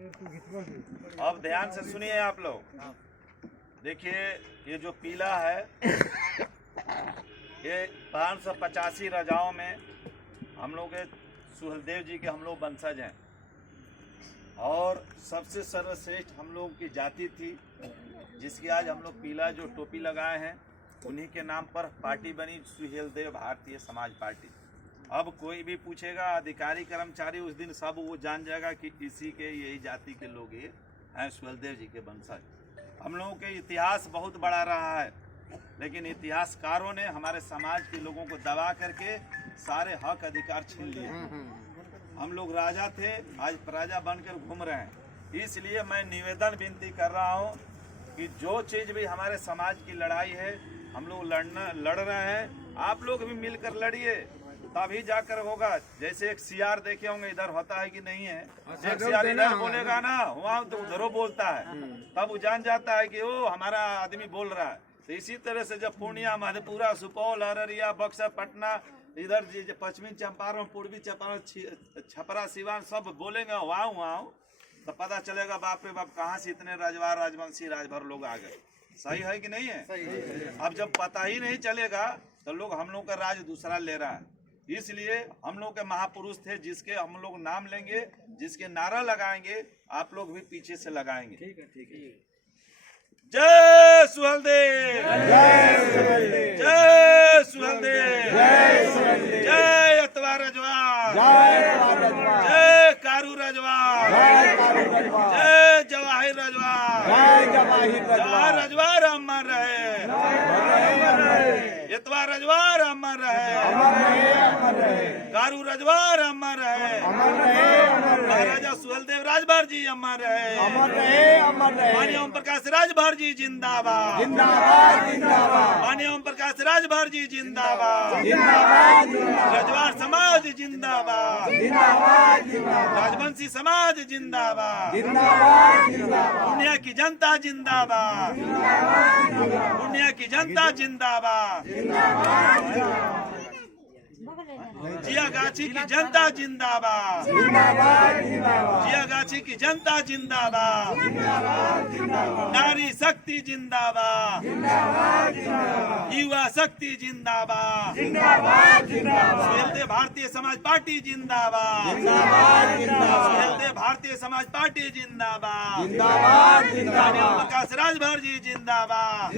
अब ध्यान से सुनिए आप लोग। देखिए ये जो पीला है ये 585 राजाओं में हम लोग के सुहलदेव जी के हम लोग वंशज हैं और सबसे सर्वश्रेष्ठ हम लोग की जाति थी जिसकी आज हम लोग पीला जो टोपी लगाए हैं उन्हीं के नाम पर पार्टी बनी सुहेलदेव भारतीय समाज पार्टी। अब कोई भी पूछेगा अधिकारी कर्मचारी उस दिन सब वो जान जाएगा कि इसी के यही जाति के लोग ये हैं सुहेलदेव जी के वंशज। हम लोगों के इतिहास बहुत बड़ा रहा है लेकिन इतिहासकारों ने हमारे समाज के लोगों को दबा करके सारे हक अधिकार छीन लिए। हम लोग राजा थे, आज प्रजा बनकर घूम रहे हैं। इसलिए मैं निवेदन विनती कर रहा हूँ कि जो चीज़ भी हमारे समाज की लड़ाई है हम लोग लड़ रहे हैं, आप लोग भी मिलकर लड़िए तभी जाकर होगा। जैसे एक सियार देखे होंगे इधर होता है कि नहीं है, एक सियार इधर बोलेगा ना वहाँ तो उधरों बोलता है, तब वो जान जाता है कि वो हमारा आदमी बोल रहा है। तो इसी तरह से जब पूर्णिया, मधेपुरा, सुपौल, अररिया, बक्सर, पटना, इधर पश्चिमी चंपारण, पूर्वी चंपारण, छपरा, सिवान सब बोलेंगे वहाँ तो पता चलेगा बाप रे बाप कहाँ से इतने राजवार राजवंशी राजभर लोग आ गए। सही है कि नहीं है? सही है। अब जब पता ही नहीं चलेगा तो लोग हम लोग का राज दूसरा ले रहा है। इसलिए हम लोग के महापुरुष थे जिसके हम लोग नाम लेंगे, जिसके नारा लगाएंगे, आप लोग भी पीछे से लगाएंगे। ठीक है, ठीक है। जय सुहेलदेव, जय सुहेलदेव, जय अतवा रजवार, जय कारू रजवार, जय जवाहिर रजवार, जवाहर रजवार अमर रहे, अतवा रजवार अमर रहे, कारू रजवार अमर रहे, महाराजा सुहेलदेव राजभर जी अमर रहे, माननीय ओम प्रकाश राजभर जी जिंदाबाद, माननीय ओम प्रकाश राजभर जी जिंदाबाद, रजवार समाज जिंदाबाद, राजवंशी समाज जिंदाबाद, दुनिया की जनता जिंदाबाद, दुनिया की जनता जिंदाबाद, जियागाछी की जनता जिंदाबाद, जियागाछी की जनता जिंदाबाद, नारी शक्ति जिंदाबाद, युवा शक्ति जिंदाबाद, सुहेलदेव भारतीय समाज पार्टी जिंदाबाद, सुहेलदेव भारतीय समाज पार्टी जिंदाबाद, प्रकाश राजभर जी जिंदाबाद।